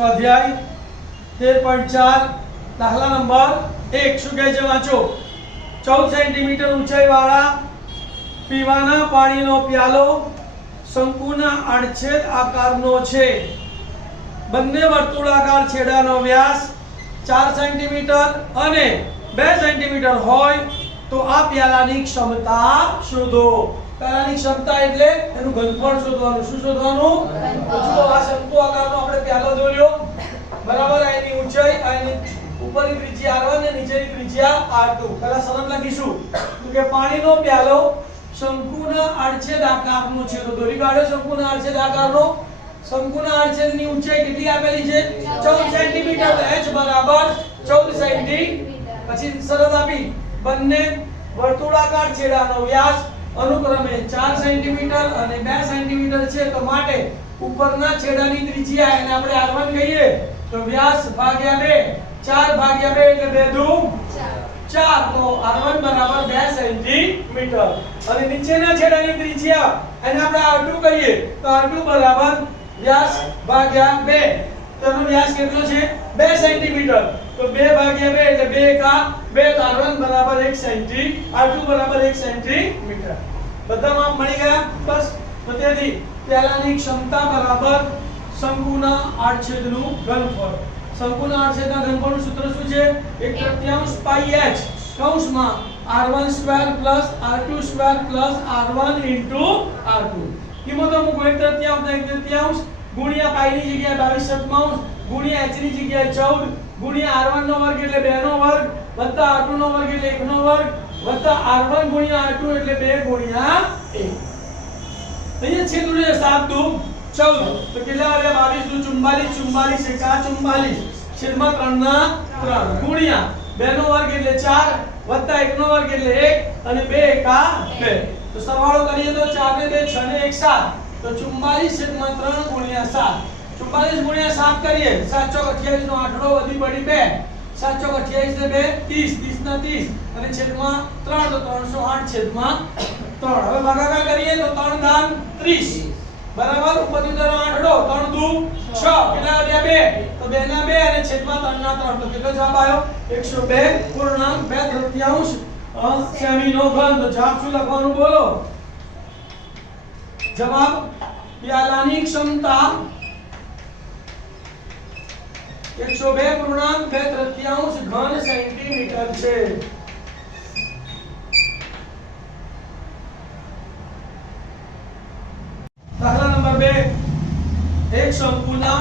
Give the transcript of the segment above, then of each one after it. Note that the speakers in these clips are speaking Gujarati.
સ્વાધ્યાય 13.4 દાખલા નંબર 1 શું કહે છે વાંચો 14 સેન્ટીમીટર ઊંચાઈ વાળા પીવાના પાણીનો પ્યાલો શંકુના આડછેદ આકારનો છે બંને વર્તુળાકાર છેડાનો વ્યાસ 4 સેન્ટીમીટર અને 2 સેન્ટીમીટર હોય તો આ પ્યાલાની ક્ષમતા શોધો। પ્યાલાની ક્ષમતા એટલે એનું ઘનફળ શોધવાનું। શું શોધવાનું? જો આ શંકુ આકારનો આપણે પ્યાલો દોર્યો બરાબર, એની ઊંચાઈ એની ઉપરની ત્રિજ્યા r1 અને નીચેની ત્રિજ્યા r2। પહેલા સરળ લખીશું કે પાણીનો પ્યાલો શંકુના આડછેદ આકારનો છે તો દોરી કાઢો શંકુના આડછેદ આકારનો। શંકુના આડછેદની ઊંચાઈ કેટલી આપેલી છે? 14 સેન્ટીમીટર। h બરાબર 14 સેન્ટી। પછી શરત આપી બંને વર્તુળાકાર છેડાનો વ્યાસ અનુક્રમે 4 સેન્ટીમીટર અને 2 સેન્ટીમીટર છે તો માટે ઉપરના છેડાની ત્રિજ્યા એને આપણે r1 કહીએ તો વ્યાસ ભાગ્યા 2 4 ભાગ્યા 2 એટલે 2 દુ 4 તો r1 બરાબર 2 સેન્ટીમીટર અને નીચેના છેડાની ત્રિજ્યા એને આપણે r2 કહીએ તો r2 બરાબર વ્યાસ ભાગ્યા 2 તેનો વ્યાસ કેટલો છે? 2 સેન્ટીમીટર તો 2 ભાગ્યા 2 એટલે 2 કા 2 તો r1 બરાબર 1 સેન્ટી r2 બરાબર 1 સેન્ટીમીટર। બધા માપ મળી ગયા? બસ તો તેથી પ્યાલાની ક્ષમતા બરાબર શંકુના આડછેદનું ઘનફળ। શંકુના આડછેદના ઘનફળનું સૂત્ર શું છે? 1/3 પાઈ h કૌંસમાં r1 square plus r2 square plus r1 into r2 કિંમતો મૂકો 1/3 ને 1/3 ગુણ્યા પાઈ ની જગ્યાએ 22/7 ગુણ્યા h ની જગ્યાએ 14 ગુણ્યા r1 નો વર્ગ એટલે 2 નો વર્ગ વત્તા r2 નો વર્ગ એટલે 1 નો વર્ગ વત્તા r1 ગુણ્યા r2 એટલે 2 ગુણ્યા 1। અહીંયા છેદ ઉડે 7 દુ 14 તો કેટલા આવ્યા? 22 દુ 44 44 એકા 44 છેદમાં 3 ના 3 ગુણ્યા 2 નો વર્ગ એટલે 4 વત્તા 1 નો વર્ગ એટલે 1 અને 2 એકા 2 તો સરવાળો કરીએ તો 4 ને 2 6 ને 1 7 તો 44 છેદમાં 3 ગુણ્યા 7 44 ગુણ્યા 7 કરીએ 7 ચોક 28 નો આંકડો વધી પડી 2 7 ચોક 28 ને 2 30 30 ના 30 અને છેદમાં 3 તો 308 છેદમાં 3 હવે ભાગાકાર કરીએ તો 3 દાન 30 બરાબર ઉપરથી તરફ આંકડો 3 દુ 6 કેટલા આવ્યા 2 તો 2 ના 2 અને છેદમાં 3 ના 3 તો કેટલો જવાબ આવ્યો? 102.2 સેમીનો ઘન। તો જવાબ શું લખવાનું બોલો? જવાબ પ્યાલાની ક્ષમતા 102.2 ઘન સેન્ટીમીટર છે। દાખલા નંબર 2 એક શંકુના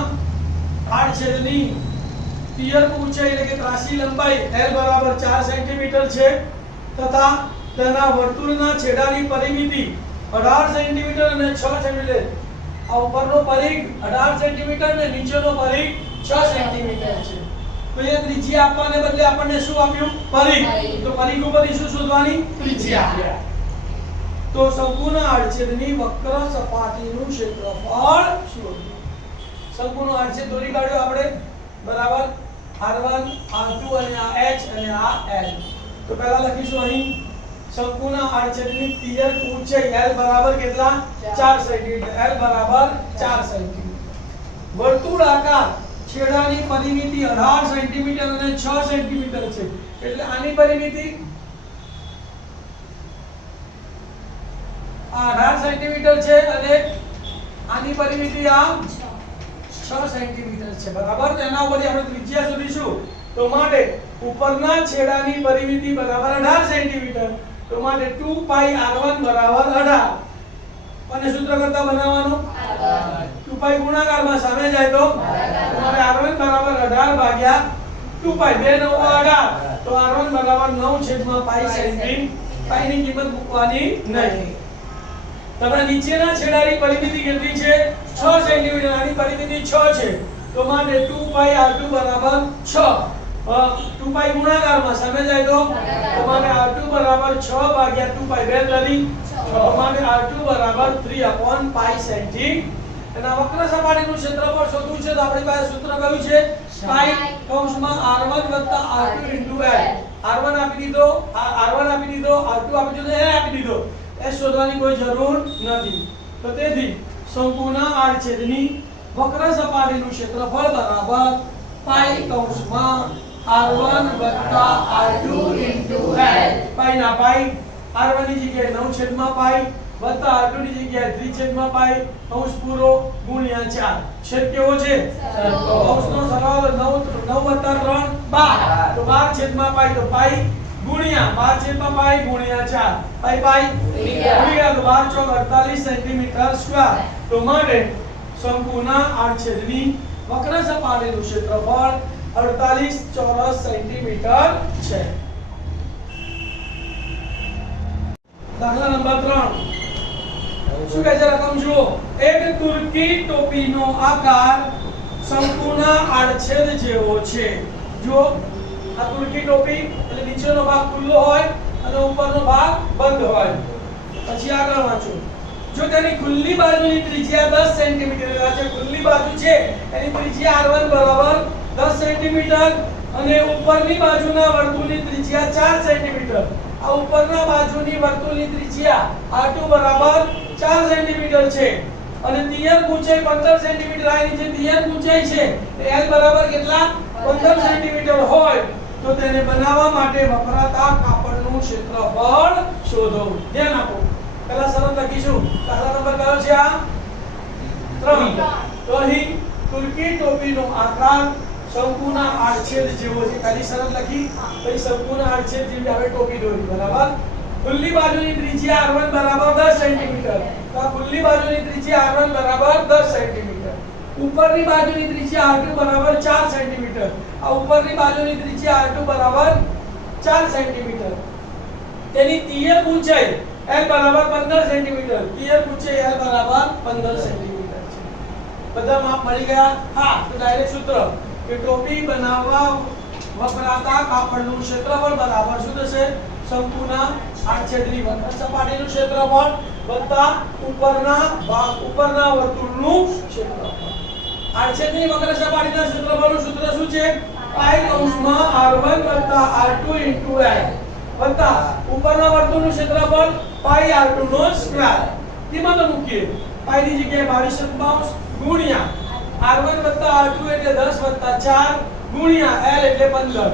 આડછેદની પિયર ઊંચાઈ એટલે કે ત્રાસી લંબાઈ l બરાબર 4 સેન્ટીમીટર છે તથા તેના વર્તુળના છેડાની પરિમિતિ 18 સેન્ટીમીટર અને 6 સેન્ટીમીટર। આ ઉપરનો પરિઘ 18 સેન્ટીમીટર ને નીચેનો પરિઘ 6 સેન્ટીમીટર છે। તો એ ત્રિજ્યા આપવાને બદલે આપણને શું આપ્યું? પરિઘ। તો પરિઘ ઉપરથી શું શોધવાની? ત્રિજ્યા। તો શંકુના આડછેદની વક્ર સપાટીનું ક્ષેત્રફળ શોધો। શંકુનો આડછેદ દોરી કાઢ્યો આપણે બરાબર r1 r2 અને આ h અને આ l। તો પહેલા લખીશું અહીં શંકુના આડછેદની પિયર ઊંચાઈ l બરાબર કેટલા? 4 સેન્ટીમીટર l બરાબર 4 સેન્ટીમીટર। વર્તુળાકાર છેડાની પરિમિતિ 18 સેન્ટીમીટર અને 6 સેન્ટીમીટર છે એટલે આની પરિમિતિ 18 સેન્ટીમીટર છે અને આની પરિમિતિ આ 6 સેન્ટીમીટર છે બરાબર। તો એના ઉપરથી આપણે ત્રિજ્યા શોધીશું તો માટે ઉપરના છેડાની પરિમિતિ બરાબર 18 સેન્ટીમીટર તો માટે 2 પાઈ r1 બરાબર 18 અને સૂત્ર કરતા બનાવવાનું 2 પાઈ ગુણાકારમાં સામે જાય તો તમારે r1 બરાબર 18 ભાગ્યા 2 પાઈ 2 9 18 તો r1 બરાબર 9 છેદમાં પાઈ સેન્ટી। પાઈ ની કિંમત મૂકવાની નહીં। તમારા નીચેના છેડાની પરિમિતિ કેટલી છે? 6 સેન્ટીમીટર। આની પરિમિતિ 6 છે તો માટે 2 પાઈ r2 બરાબર 6 2 પાઈ ગુણાકારમાં સામે જાય તો તમારે r2 બરાબર 6 ભાગ્યા 2 પાઈ 2 કરી તો માટે r2 બરાબર 3/પાઈ સેન્ટી। અને વક્ર સપાટીનું ક્ષેત્રફળ શોધવું છે તો આપણી પાસે સૂત્ર કયું છે? પાઈ કૌંસમાં r1 r2 * l। r1 આપી દીધો r1 આપી દીધો r2 આપી દીધો l આપી દીધો એ શોધવાની કોઈ જરૂર નથી। તો તેથી શંકુના આડછેદની વક્ર સપાટીનું ક્ષેત્રફળ બરાબર પાઈ કૌંસમાં r1 વત્તા r2 into l. પાઈ ના પાઈ, r1 ની જગ્યાએ 9 છેદમાં પાઈ વત્તા r2 ની જગ્યાએ 3 છેદમાં પાઈ કૌંસ પૂરો ગુણ્યા 4. છેદ કેવો છે? કૌંસનો સરવાળો 9 વત્તા 3 12, તો 12 છેદમાં પાઈ, તો પાઈ ગુણ્યા 12 છેદમાં પાઈ ગુણ્યા 4, પાઈ પાઈ ગુણ્યા, તો 12 ચોક 48 સેન્ટીમીટર સ્ક્વેર. તો માટે શંકુના આડછેદની વક્ર સપાટીનું ક્ષેત્રફળ 48 ચોરસ સેન્ટીમીટર છે. દાખલા નંબર 3 શું કહે છે? રકમ જુઓ. એક તુર્કી ટોપીનો આકાર શંકુના આડછેદ જેવો છે. જુઓ, આ તુર્કી ટોપી એટલે નીચેનો ભાગ ખુલ્લો હોય અને ઉપરનો ભાગ બંધ હોય. પછી આગળ વાંચો. જો તેની ખુલ્લી બાજુની ત્રિજ્યા 10 સેન્ટીમીટર છે, ખુલ્લી બાજુ છે એની ત્રિજ્યા r1 બરાબર 10 સેન્ટીમીટર અને ઉપરની બાજુના વર્તુળની ત્રિજ્યા 4 સેન્ટીમીટર. આ ઉપરના બાજુની વર્તુળની ત્રિજ્યા r2 બરાબર 4 સેન્ટીમીટર છે અને તિયક ઊંચાઈ 15 સેન્ટીમીટર. આ નીચે તિયક ઊંચાઈ છે એ l બરાબર કેટલા? 15 સેન્ટીમીટર હોય તો તેને બનાવવા માટે વપરાતા કાપડનું ક્ષેત્રફળ શોધો. ધ્યાન આપો. પહેલા શરત લખીશું. દાખલા નંબર કયો છે? આ 3. તો અહીં તુર્કી ટોપીનો આકાર શંકુના આડછેદ જેવો છે. પહેલી શરત લખી, પછી શંકુના આડછેદ જેવી હવે ટોપી દોરી. બરાબર. ખુલ્લી બાજુની ત્રિજ્યા r1 બરાબર 10 સેન્ટીમીટર. તો આ ખુલ્લી બાજુની ત્રિજ્યા r1 બરાબર 10 સેન્ટીમીટર. ઉપરની બાજુની ત્રિજ્યા r2 બરાબર 4 સેન્ટીમીટર. આ ઉપરની બાજુની ત્રિજ્યા r2 બરાબર 4 સેન્ટીમીટર. તેની તિયક ઊંચાઈ l બરાબર 15 સેન્ટીમીટર. તિયક ઊંચાઈ l બરાબર 15 સેન્ટીમીટર છે. બધા માપ મળી ગયા? હા. તો ડાયરેક્ટ સૂત્ર કે ટોપી બનાવવા વપરાતા કાપડનું ક્ષેત્રફળ બરાબર શું થશે? શંકુના આડછેદની વક્ર સપાટીનું ક્ષેત્રફળ વત્તા ઉપરના વર્તુળનું ક્ષેત્રફળ. આડછેદની વક્ર સપાટીના ક્ષેત્રફળનું સૂત્ર શું છે? પાઈ કૌંસમાં r1 વત્તા r2 into l વત્તા ઉપરના વર્તુળનું ક્ષેત્રફળ પાઈ r2 નો સ્ક્વેર. કિંમતો મૂકીએ. પાઈ ની જગ્યાએ 22 ગુણ્યા r1 વત્તા r2 એટલે 10 વત્તા 4 ગુણ્યા l એટલે 15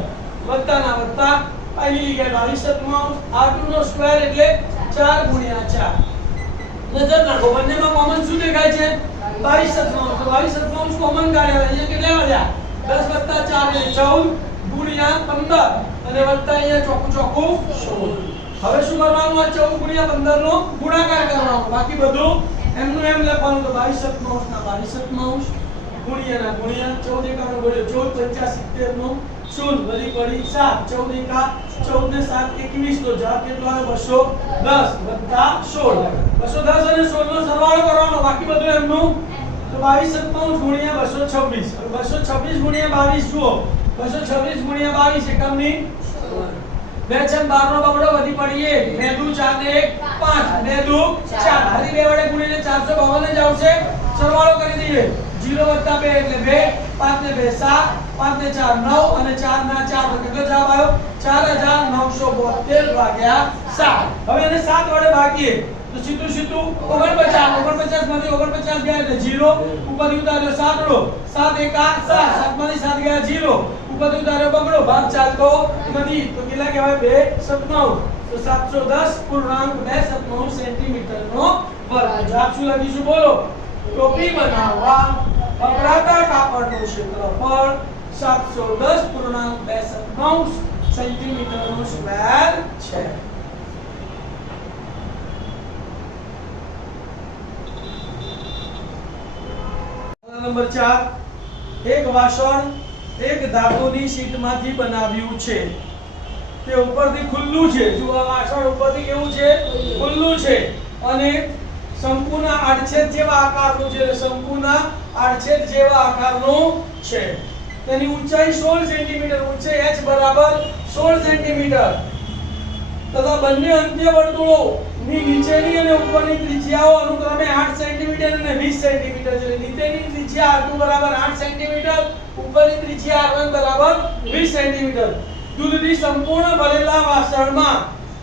વત્તા ના વત્તા પાઈ ની જગ્યાએ 22 r2 નો સ્ક્વેર એટલે 4 ગુણ્યા 4. નજર નાખો, બંનેમાં કોમન શું દેખાય છે? 22 તો 22 કોમન કાઢ્યા. અહીંયા કેટલા વધ્યા? 10 વત્તા 4 એટલે 14 ગુણ્યા 15 અને વત્તા અહીંયા ચોખ્ખું 16. હવે શું કરવાનું? આ 14 ગુણ્યા 15 નો ગુણાકાર કરવાનો. બાકી બધું એમનું એમ લખવાનું. તો 22 ના 22 ગુણ્યા ના ગુણ્યા 14 એકાનો ગુણ્યો 14 75 નો શૂન્ય વધી પડી 7 14 એકા 14 ને 7 21. તો જવાબ કેટલો આવ્યો? 210 વત્તા 16. 210 અને 16 નો સરવાળો કરવાનો. બાકી બધું એમનું. તો 22 ગુણ્યા 226. 226 ગુણ્યા 22 જુઓ. 226 ગુણ્યા 22 એકમની 2 6 12 નો બગડો વધી પડી 1 2 4 ને 1 5 2 4 હરી બે વડે ગુણીને 452 જ આવશે. સરવાળો કરી દઈએ. 0 વત્તા 2 એટલે 2 5 ને 2 7 5 ને 4 9 અને 4 ના 4 તો કેટલો જવાબ આવ્યો? 4972 ભાગ્યા 7. હવે એને 7 વડે ભાગીએ તો સીધું 49 માંથી 49 ગયા એટલે 0 ઉપરથી ઉતાર્યો 7 રો 7 એકા 7 7 માંથી 7 ગયા 0 ઉપરથી ઉતાર્યો બગડો ભાગ ચાલતો નથી. તો કેટલા કહેવાય? 2 97. તો 710.297 સેન્ટીમીટર નો વર્ગ. જવાબ શું લખીશું? બોલો. ટોપી બનાવવા વપરાતા કાપડનું ક્ષેત્રફળ 710.297 સેન્ટીમીટર નો સ્ક્વેર છે. નંબર 4. એક વાસણ એક ધાતુની શીટમાંથી બનાવ્યું છે. તે ઉપરથી ખુલ્લું છે. જો આ વાસણ ઉપરથી કેવું છે? ખુલ્લું છે અને શંકુના આડછેદ જેવા આકારનું છે. શંકુના આડછેદ જેવા આકારનું છે. તેની ઊંચાઈ 16 સેન્ટીમીટર. ઊંચાઈ h બરાબર 16 સેન્ટીમીટર તથા બંને અંત્ય વર્તુળો ની નીચેની અને ઉપરની ત્રિજ્યાઓ અનુક્રમે 8 સેન્ટીમીટર અને 20 સેન્ટીમીટર છે. નીચેની ત્રિજ્યા r2 બરાબર 8 સેન્ટીમીટર, ઉપરની ત્રિજ્યા r1 બરાબર 20 સેન્ટીમીટર. દૂધથી સંપૂર્ણ ભરેલા વાસણમાં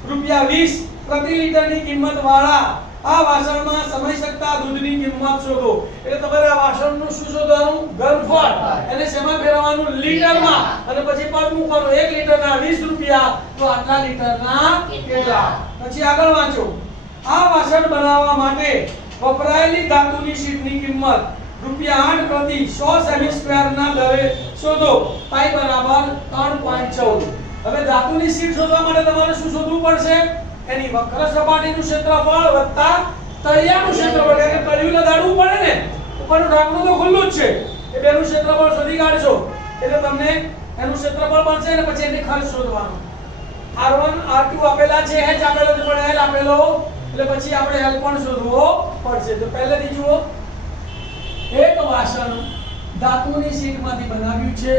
₹20 પ્રતિ લીટરની કિંમત વાળા આ વાસણમાં સમય શકતા દૂધની કિંમત શોધો. એટલે તમારે આ વાસણનું શું શોધવાનું? ઘનફળ. એને શેમાં ફેરવવાનું? લીટરમાં. અને પછી પદ મૂકવાનું 1 લીટરના 20 રૂપિયા, તો આટલા લીટરના કેટલા. પછી આગળ વાંચો. આ વાસણ બનાવવા માટે વપરાયેલી ધાતુની શીટની કિંમત ₹8 પ્રતિ 100 સેમી સ્ક્વેરના દરે શોધો. પાઈ બરાબર 3.14. હવે ધાતુની શીટ શોધવા માટે તમારે શું શોધવું પડશે? એની વક્ર સપાટીનું ક્ષેત્રફળ વત્તા તળિયાનું ક્ષેત્રફળ. એટલે તળિયું લગાડવું પડે ને, ઉપરનું ઢાંકણું તો ખુલ્લું જ છે. એ બેનું ક્ષેત્રફળ શોધી કાઢશો એટલે તમને એનું ક્ષેત્રફળ મળશે અને પછી એની ખર્ચ શોધવાનો. R1 R2 આપેલા છે, H આપેલો છે પણ L આપેલો, એટલે પછી આપણે L પણ શોધવો પડશે. તો પહેલેથી જુઓ, એક વાસણ ધાતુની શીટમાંથી બનાવ્યું છે,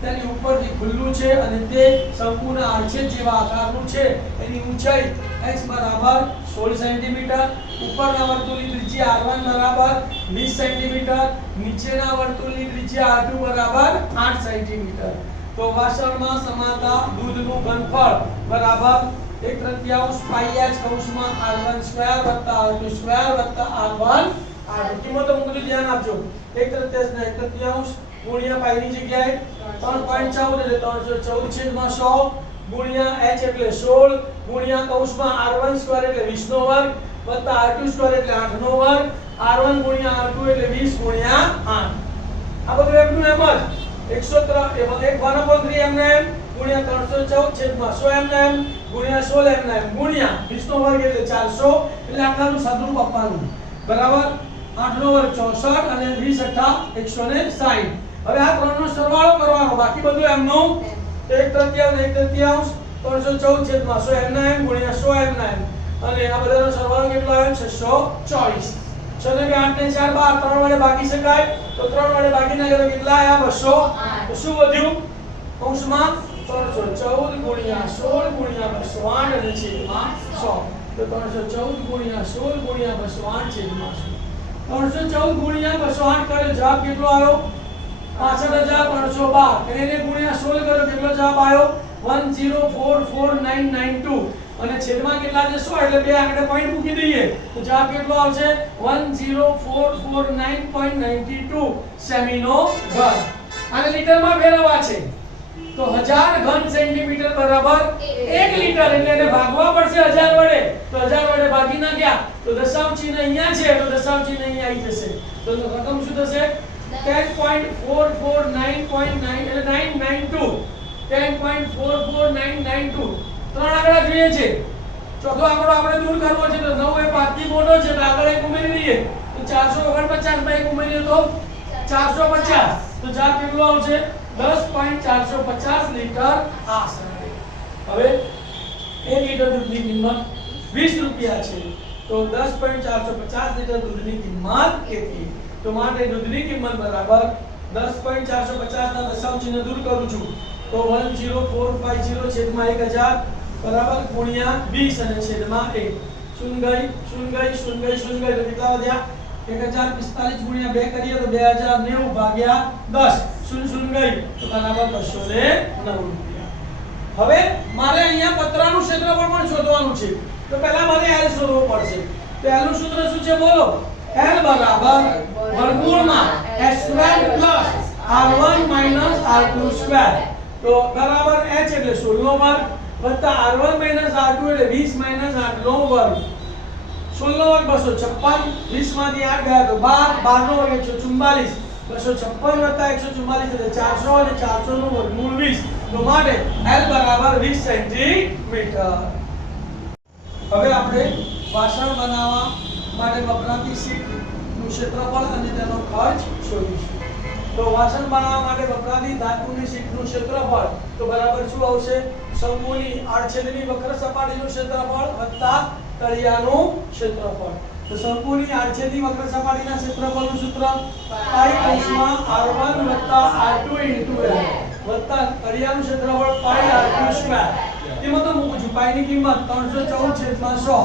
તેની ઉપરથી ખુલ્લું છે અને તે સંપૂર્ણ આડછેદ જેવા આકારનું છે. એની ઊંચાઈ h બરાબર 16 સેન્ટીમીટર, ઉપરના વર્તુળની ત્રિજ્યા r1 બરાબર 20 સેન્ટીમીટર, નીચેના વર્તુળની ત્રિજ્યા r2 બરાબર 8 સેન્ટીમીટર. તો વાસણમાં સમાતા દૂધનું ઘનફળ બરાબર 1/3 પાઈ h કૌંસમાં r1 સ્ક્વેર વત્તા r2 સ્ક્વેર વત્તા r1 r2. કિંમતો મૂકજો, ધ્યાન આપજો. 1/3 ને 1/3 ગુણ્યા પાઈ ની જગ્યાએ 3.14 એટલે 314/100 ગુણ્યા h એટલે 16 ગુણ્યા કૌંસમાં r1 સ્ક્વેર એટલે 20 નો વર્ગ વત્તા r2 સ્ક્વેર એટલે 8 નો વર્ગ, r1 ગુણ્યા r2 એટલે 20 ગુણ્યા 8. આ બધું એમનું એમ જ 1/3 એમને એમ ગુણ્યા 314/100 એમને એમ ગુણ્યા 16 એમને એમ ગુણ્યા 20 નો વર્ગ એટલે 400, એટલે આટલાનું સાદુરૂપ આપવાનું બરાબર 8 નો વર્ગ 64 અને 20 * 8 160. હવે આ ત્રણનો સરવાળો કરવાનો, બાકી બધું એમનું 1/3 ને 1/3 314/100 એમના એમ ગુણ્યા 100 એમના એમ, અને આ બધાનો સરવાળો કેટલો આવ્યો? 624. 6 ને 8 ને 4 12, 3 વડે ભાગી શકાય, તો 3 વડે ભાગી નાખે તો કેટલા આવ્યા? 200. તો શું વધ્યું? કૌંસમાં 314 ગુણ્યા 16 ગુણ્યા 208 અને છેદમાં 100. તો 314 ગુણ્યા 16 ગુણ્યા 208 છેદમાં 100. 314 ગુણ્યા 208 કર્યો, જવાબ કેટલો આવ્યો? 65312. એને ગુણ્યા 16 કર્યો, કેટલો જવાબ આવ્યો? 1044,992. અને છેદમાં કેટલા છે? 100, એટલે બે આંકડે પોઈન્ટ મૂકી દઈએ તો જવાબ કેટલો આવશે? 104449.92 સેમીનો ઘન. આને લીટરમાં ફેરવવા છે તો 1000 ઘન સેન્ટીમીટર બરાબર 1 લીટર, એટલે એને ભાગવા પડશે 1000 વડે. તો 1000 વડે ભાગી નાખ્યા તો દશાંશ ચિહ્ન અહીંયા છે, તો દશાંશ ચિહ્ન અહીંયા આવી જશે. તો રકમ શું થશે? 10.44992. 10.44992. ત્રણ આંકડા જોઈએ છે, ચોથો આંકડો આપણે દૂર કરવો છે તો 9 એ 5 થી મોટો છે, તો આગળ એક ઉમેરી દઈએ તો 449 માં એક ઉમેરીએ તો 450. તો જવાબ કેટલો આવશે? 10.450 લીટર આશરે. હવે 1 લીટર દૂધની કિંમત 20 રૂપિયા છે, તો 10.450 લીટર દૂધની કિંમત કેટલી? તો માટે દૂધની કિંમત બરાબર 10.450 ના દશાંશ ચિહ્ન દૂર કરું છું તો 10450 છેદમાં 1000 બરાબર ગુણ્યા 20 અને છેદમાં 1. શૂન ગઈ તો કેટલા વધ્યા? 1045 ગુણ્યા 2 કરીએ તો 2090 ભાગ્યા 10. શૂન ગઈ તો બરાબર 209 રૂપિયા. હવે મારે અહીંયા પતરાનું ક્ષેત્રફળ પણ શોધવાનું છે, તો પહેલા મારે L શોધવું પડશે. તો L નું સૂત્ર શું છે? બોલો. L બરાબર વર્ગમૂળમાં h² r1 r2 સ્ક્વેર. તો બરાબર h એટલે 16 નો વર્ગ વત્તા r1 r2 એટલે 20 8 નો વર્ગ. 16 નો વર્ગ 256, 20 માંથી 8 ગયા તો 12, 12 નો વર્ગ 144, 256 વત્તા 144 એટલે 400 અને 400 નું વર્ગમૂળ 20. તો માટે L બરાબર 20 સેન્ટીમીટર. હવે આપણે વાસણ બનાવવા માટે વપરાતી શીટનું ક્ષેત્રફળ અને તેનો ખર્ચ શોધીશું. તો વાસણ બનાવવા માટે વપરાતી ધાતુની શીટનું ક્ષેત્રફળ તો બરાબર શું આવશે? શંકુની આડછેદની વક્ર સપાટીનું ક્ષેત્રફળ વત્તા તળિયાનું ક્ષેત્રફળ. તો શંકુની આડછેદની વક્ર સપાટીના ક્ષેત્રફળનું સૂત્ર પાઈ કૌંસમાં r1 r2 * l વત્તા તળિયાનું ક્ષેત્રફળ પાઈ r2 સ્ક્વેર. કિંમતો મૂકું છું. પાઈની કિંમત 314/100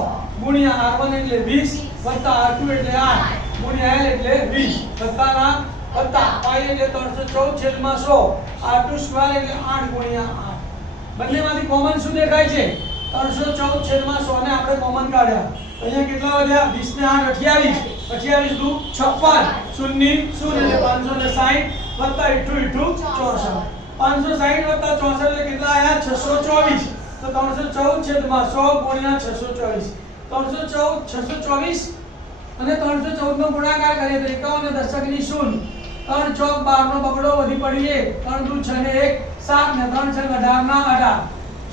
ગુણ્યા r1 એટલે 20 વત્તા r2 એટલે 8 ગુણ્યા l એટલે 20 વત્તાના વત્તા પાઈ એટલે 314/100 r2 સ્ક્વેર એટલે 8 ગુણ્યા 8. બંનેમાંથી કોમન શું દેખાય છે? 314/100 ને આપણે કોમન કાઢ્યા અહીંયા કેટલા વધ્યા 20 ને 8 28 28 દુ 56 શૂન્ય શૂન્ય એટલે 560 વત્તા 64 560 વત્તા 64 એટલે કેટલા આયા 624 તો 314 છેદમાં 100 ગુણ્યા 624 314 624 અને 314 નો ગુણાકાર કરીએ તો 51 ને દશકની શૂન્ય 3 ચોક 12 નો બગડો વધી પડી 1 3 દુ 6 ને 1 7 ને 3 6 18 ના 18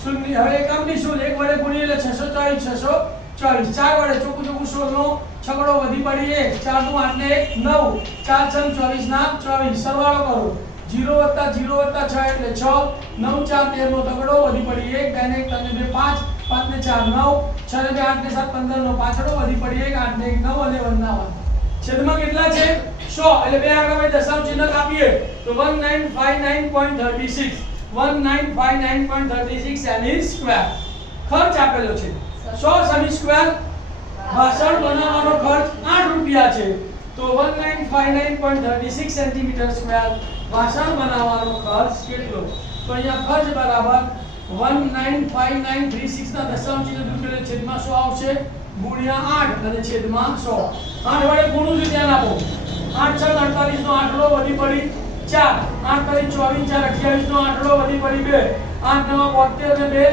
શૂન્ય હવે એકમની શૂન્ય 1 વડે ગુણીએ એટલે 624 4 વડે ચોકું ચોકું 16 નો છગડો વધી પડી 1 4 દુ 8 ને 1 9 4 6 24 ના 24 સરવાળો કરો 0 વત્તા 0 વત્તા 6 એટલે 6 9 4 13 નો તગડો વધી પડી 1 2 ને 1 3 ને 2 5 5 ને 4 9 6 ને 2 8 ને 7 15 નો પાછળો વધી પડી 1 8 ને 1 9 અને 1 ના 1 છેદમાં કેટલા છે 100 એટલે બે આંકડા વચ્ચે દશાંશ ચિહ્ન કાપીએ તો 1959.36 1959.36 સેમી સ્ક્વેર ખર્ચ આપેલો છે 100 સેમી સ્ક્વેર ભાષણ બનાવવાનો ખર્ચ 8 રૂપિયા છે તો 1959.36 સેન્ટીમીટર સ્ક્વેર ભાષણ બનાવવાનો ખર્ચ કેટલો તો અહીંયા ખર્ચ બરાબર 195936 ના દશાંશ ચિહ્ન દૂર એટલે છેદમાં 100 આવશે ગુણ્યા 8 અને છેદમાં 100 8 વડે ગુણું છું ધ્યાન આપો 8 6 48 નો આંકડો વધી પડી 4 8 તારી 24 4 28 નો આંકડો વધી પડી 2 8 9 72 ને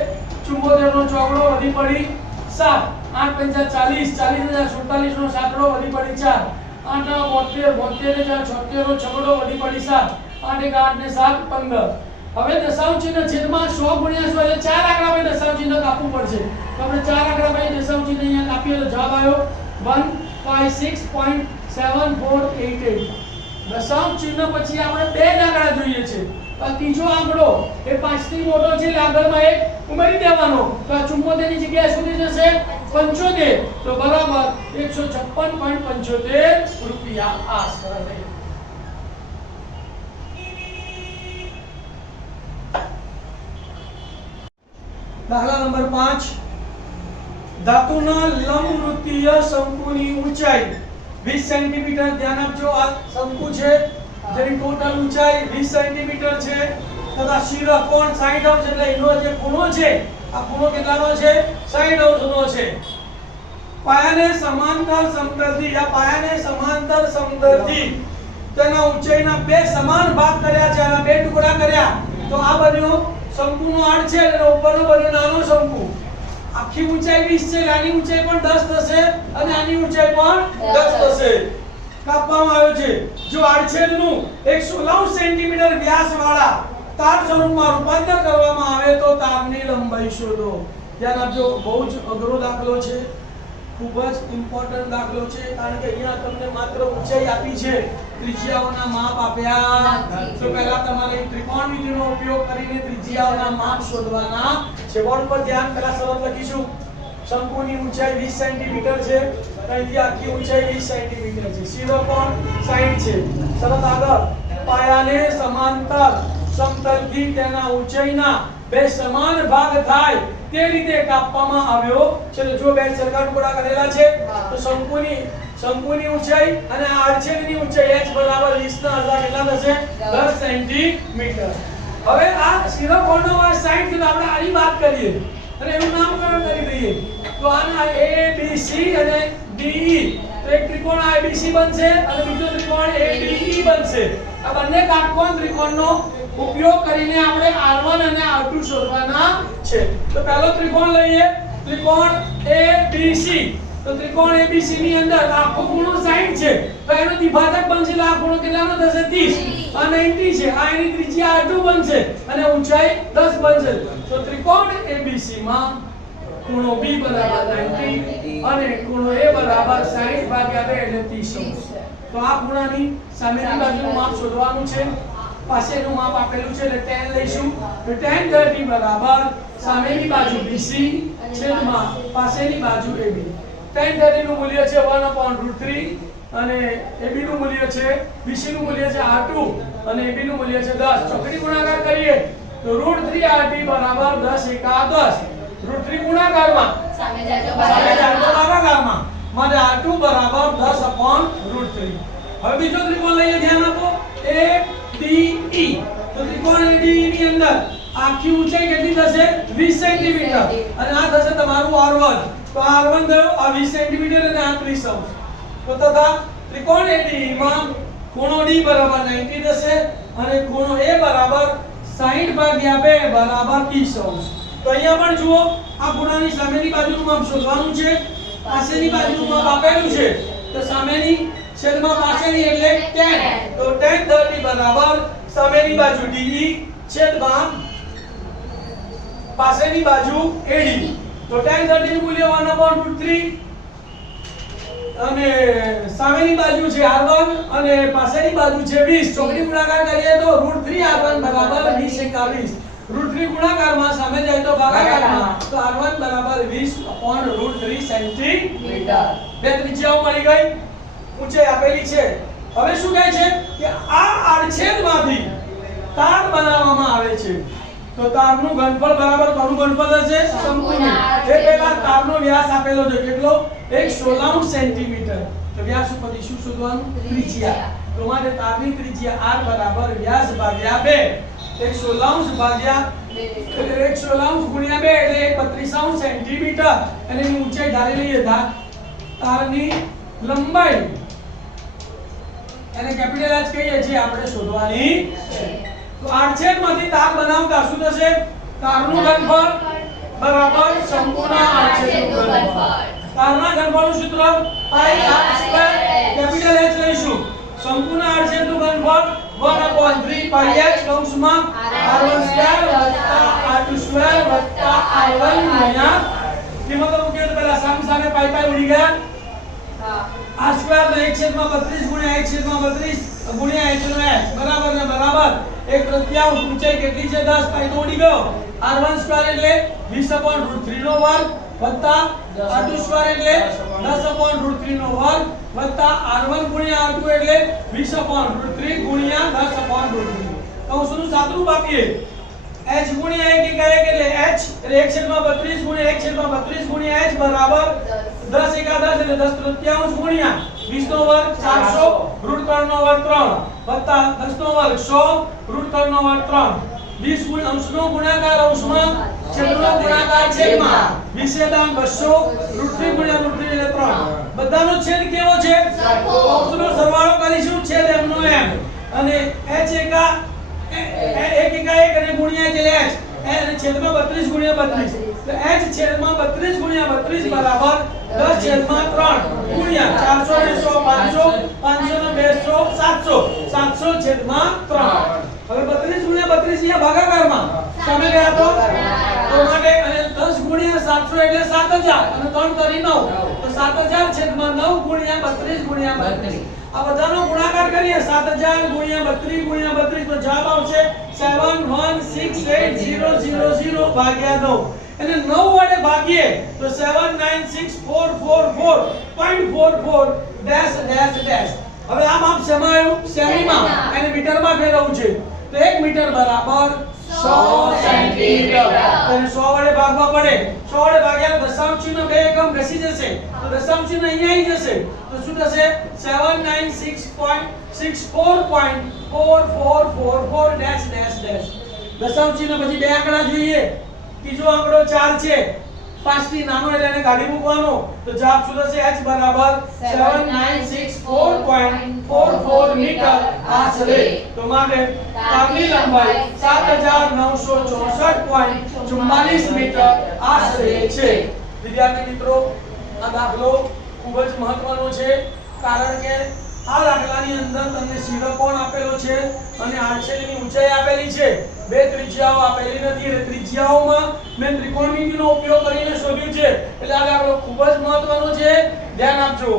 2 74 નો ચોકડો વધી પડી 7 8 5 40 40,047 નો સાંકડો વધી પડી 4 8 9 72 72 ને 4 76 નો છગડો વધી પડી 7 8 1 8 ને 7 15 હવે દશાંશ ચિહ્ન છેદમાં 100 ગુણ્યા 100 એટલે ચાર આંકડા પર દશાંશ ચિહ્ન કાપવું પડશે તો આપણે ચાર આંકડા પર દશાંશ ચિહ્ન અહીંયા કાપીએ તો જવાબ આવ્યો 156.7488 દશાંશ ચિહ્ન પછી આપણે બે જ આંકડા જોઈએ છે તો ત્રીજો આંકડો એ 5 થી મોટો છે એટલે આગળમાં એક ઉમેરી દેવાનો તો આ 74 ની જગ્યાએ સુધી જશે 75 તો બરાબર 156.75 રૂપિયા આ સરળ થઈ દાખલા નંબર 5 ધાતુના લંબવૃત્તીય શંકુની ઊંચાઈ 20 સેન્ટીમીટર ધ્યાન આપજો આ શંકુ છે જેની ટોટલ ઊંચાઈ 20 સેન્ટીમીટર છે તથા શિરોકોણ 60 અંશ એટલે એનો જે ખૂણો છે આ ખૂણો કેટલાનો છે 60 અંશનો છે પાયાને સમાંતર સમતલથી આ પાયાને સમાંતર સમતલથી તેના ઊંચાઈના બે સમાન ભાગ કર્યા છે આના બે ટુકડા કર્યા તો આ બન્યો શંકુનો આડ છે અને ઉપરનો બન્યો નાનો શંકુ આખી ઊંચાઈ 20 છે આની ઊંચાઈ પણ 10 થશે અને આની ઊંચાઈ પણ 10 થશે કાપવામાં આવ્યો છે જો આડછેદનું 190 સેન્ટીમીટર વ્યાસવાળા તાર સ્વરૂપમાં રૂપાંતર કરવામાં આવે તો તારની લંબાઈ શોધો ધ્યાન આપજો બહુ જ અઘરો દાખલો છે ખૂબ જ ઇમ્પોર્ટન્ટ દાખલો છે કારણ કે અહીંયા તમને માત્ર ઊંચાઈ આપી છે ત્રિજ્યાઓના માપ આપ્યા તો પહેલા તમારે ત્રિકોણમિતિનો ઉપયોગ કરીને ત્રિજ્યાઓના માપ શોધવાના છે બોર્ડ પર ધ્યાન પહેલા શરત લખીશું શંકુની ઊંચાઈ 20 સેન્ટીમીટર છે અહીંથી આખી ઊંચાઈ 20 સેન્ટીમીટર છે શિરોકોણ 60 છે શરત આગળ પાયાને સમાંતર સમતલથી તેના ઊંચાઈના બે સમાન ભાગ થાય તે રીતે કાપવામાં આવ્યો છે જો બે સરખા ટુકડા કરેલા છે તો શંકુની ઊંચાઈ અને આડછેદની ઊંચાઈ h બરાબર 20 ના અડધા કેટલા થશે 10 સેન્ટીમીટર હવે આ શિરોકોણનો આ 60 છે તો આપણે આની વાત કરીએ અને એનું નામકરણ કરી દઈએ તો આના ABC અને DE તો એક ત્રિકોણ ABC બનશે અને બીજો ત્રિકોણ ADE બનશે આ બંને કાટકોણ ત્રિકોણનો ઉપયોગ કરીને આપણે R1 અને R2 શોધવાના છે તો પહેલો ત્રિકોણ લઈએ ત્રિકોણ ABC તો ત્રિકોણ ABC ની અંદર આખો ખૂણો 60 છે તો એનો દ્વિભાજક બનશે એટલે આ ખૂણો કેટલાનો થશે 30 અને 90 છે આ એની ત્રિજ્યા R2 બનશે અને ઊંચાઈ 10 બનશે તો ત્રિકોણ ABC માં ખૂણો B બરાબર 90 અને ખૂણો A બરાબર 60 ભાગ્યા 2 એટલે 30 તો આ ખૂણાની સામેની બાજુનું માપ શોધવાનું છે પાસેનું માપ આપેલું છે એટલે tan લઈશું તો tan 30 બરાબર સામેની બાજુ BC છેદમાં પાસેની બાજુ AB tan 30 નું મૂલ્ય છે 1/√3 અને AB નું મૂલ્ય છે BC નું મૂલ્ય છે R2 અને AB નું મૂલ્ય છે 10 ચોકડી ગુણાકાર કરીએ તો √3RT બરાબર 10 એકા 10 √3 ગુણાકારમાં સામે જાજો ભાગાકારમાં માટે R2 બરાબર 10/√3 હવે બીજો ત્રિકોણ લઈએ ધ્યાન આપો ADE તો ત્રિકોણ ADE ની અંદર આખી ઊંચાઈ કેટલી થશે 20 સેન્ટીમીટર અને આ થશે તમારું R1 તો આ R1 થયો, આ 20 સેન્ટીમીટર અને આ 30 અંશ. તો તથા ત્રિકોણ AD માં ખૂણો D બરાબર 90 થશે અને ખૂણો A બરાબર 60 ભાગ્યા 2 બરાબર 30 અંશ. તો અહીંયા પણ જુઓ, આ ખૂણાની સામેની બાજુનું માપ શોધવાનું છે, પાછળની બાજુનું માપ આપેલું છે. તો સામેની છેદમાં પાછળની એટલે tan. તો tan 30 બરાબર સામેની બાજુ DE છેદમાં પાછળની બાજુ AD. તો tan 30 નું મૂલ્ય 1/√3 અને સામેની બાજુ છે R1 અને પાછળની બાજુ છે 20. ચોકડી ગુણાકાર કરીએ તો √3R1 બરાબર 20 √3 ગુણાકારમાં સામે જાય તો ભાગાકારમાં. તો R1 બરાબર 20/√3 સેન્ટીમીટર. બે ત્રિજ્યાઓ મળી ગઈ, ઊંચાઈ આપેલી છે. હવે શું કહે છે કે આ આડછેદમાંથી તાર બનાવવામાં આવે છે. તો તારનું ઘનફળ બરાબર કોનું ઘનફળ હશે? સંપૂર્ણ. એ પહેલા તારનો વ્યાસ આપેલો છે કેટલો? 1/16 સેન્ટીમીટર. તો વ્યાસ ઉપરથી શું શોધવાનું? ત્રિજ્યા. તો માટે તારની ત્રિજ્યા r બરાબર વ્યાસ ભાગ્યા 2. 1/16 ભાગ્યા 1/16 ગુણ્યા 2 એટલે 32 સેન્ટીમીટર. અને એની ઊંચાઈ ધારી લઈએ. તારની લંબાઈ એને કેપિટલ h કહીએ છીએ, આપણે શોધવાની છે. તો આડછેદમાંથી તાર બનાવતા શું થશે? તારનું ઘનફળ બરાબર સંપૂર્ણ આડછેદનું ઘનફળ. તારના ઘનફળનું સૂત્ર પાઈ r સ્ક્વેર કેપિટલ H લઈશું. સંપૂર્ણ આડછેદનું ઘનફળ 1/3 પાઈ h કૌંસમાં r1 square r2 square r1 ગુણ્યા કિંમતો મૂકીએ તો પહેલા સામે સામે પાઈ પાઈ ઉડી ગયા. r સ્ક્વેર ને 1/32 ગુણ્યા 1/32 ગુણ્યા h નો h બરાબર ને બરાબર 1/3 ઊંચાઈ કેટલી છે? 10 પાઈ તો ઉડી ગયો. r1 સ્ક્વેર એટલે 20/√3 નો વર્ગ વત્તા r2 સ્ક્વેર એટલે 10/√3 નો વર્ગ વત્તા r1 ગુણ્યા r2 એટલે 20/√3 ગુણ્યા 10/√3. કૌંસનું સાદુરૂપ આપીએ. h ગુણ્યા 1 એકા 1 એટલે h એટલે 1/32 ગુણ્યા 1/32 ગુણ્યા h બરાબર 10 એકા 10 એટલે 10/3 ગુણ્યા 20 નો વર્ગ 400 √3 નો વર્ગ 3 વત્તા 10 નો વર્ગ 100 √3 નો વર્ગ 3. 20 ગુણ્યા અંશનો ગુણાકાર અંશમાં છેદનો ગુણાકાર છેદમાં 20 200 √3 ગુણ્યા √3 એટલે 3. બધાનો છેદ કેવો છે? સરખો. અંશનો સરવાળો કરીશું છેદ m નો m અને h એકા 1 એકા 1 અને ગુણ્યા એટલે h અને છેદમાં 32 ગુણ્યા 32. તો h છેદમાં 32 ગુણ્યા 32 બરાબર 10 છેદમાં 3 ગુણ્યા 400 500 500 ને 200 700 700 છેદમાં 3. હવે 32 ગુણ્યા 32 અહીંયા ભાગાકારમાં સામે ગયા તો માટે અને 10 ગુણ્યા 700 એટલે 7000 અને 3 કરી 9 તો 7000 છેદમાં 9 ગુણ્યા 32 ગુણ્યા 32. આ બધાનો ગુણાકાર કરીએ 7000 ગુણ્યા 32 ગુણ્યા 32 તો જવાબ આવશે 7168000 ભાગ્યા 9. અને 9 વડે ભાગીએ તો 79644.44 ડેશ ડેશ ડેશ. હવે આ માપ શેમાં આવ્યું? સેમીમાં. એને મીટરમાં ફેરવવું છે. તો 1 મીટર બરાબર 100 સેન્ટીમીટર. અને 100 વડે ભાગવા પડે. 100 વડે ભાગ્યા દશાંશ ચિહ્ન બે એકમ ઘસી જશે. તો દશાંશ ચિહ્ન અહીંયા આવી જશે. તો શું થશે? 796.64.4444 ડેશ ડેશ ડેશ. દશાંશ ચિહ્ન પછી બે આંકડા જોઈએ. ત્રીજો આંકડો 4 છે. 5 થી નાનો એટલે એને કાઢી મૂકવાનો. તો જવાબ શું થશે? h બરાબર 7964.44 મીટર આશરે. તો માટે તારની લંબાઈ 7964.44 મીટર આશરે છે. વિદ્યાર્થી મિત્રો, આ દાખલો ખૂબ જ મહત્વનો છે, કારણ કે આ દાખલાની અંદર તમને શિરોકોણ આપેલો છે અને આડછેદની ઊંચાઈ આપેલી છે. બે ત્રિજ્યાઓ આપેલી નથી એટલે ત્રિજ્યાઓમાં મેં ત્રિકોણમિતિનો ઉપયોગ કરીને શોધ્યું છે. એટલે આ દાખલો ખૂબ જ મહત્વનો છે, ધ્યાન આપજો.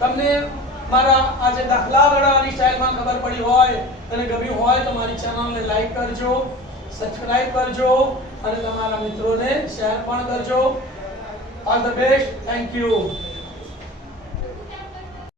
તમને મારા આ જે દાખલા ગણવાની સ્ટાઇલમાં ખબર પડી હોય અને ગમ્યું હોય તો મારી ચેનલને લાઈક કરજો, સબસ્ક્રાઇબ કરજો અને તમારા મિત્રોને શેર પણ કરજો. All the best. Thank you.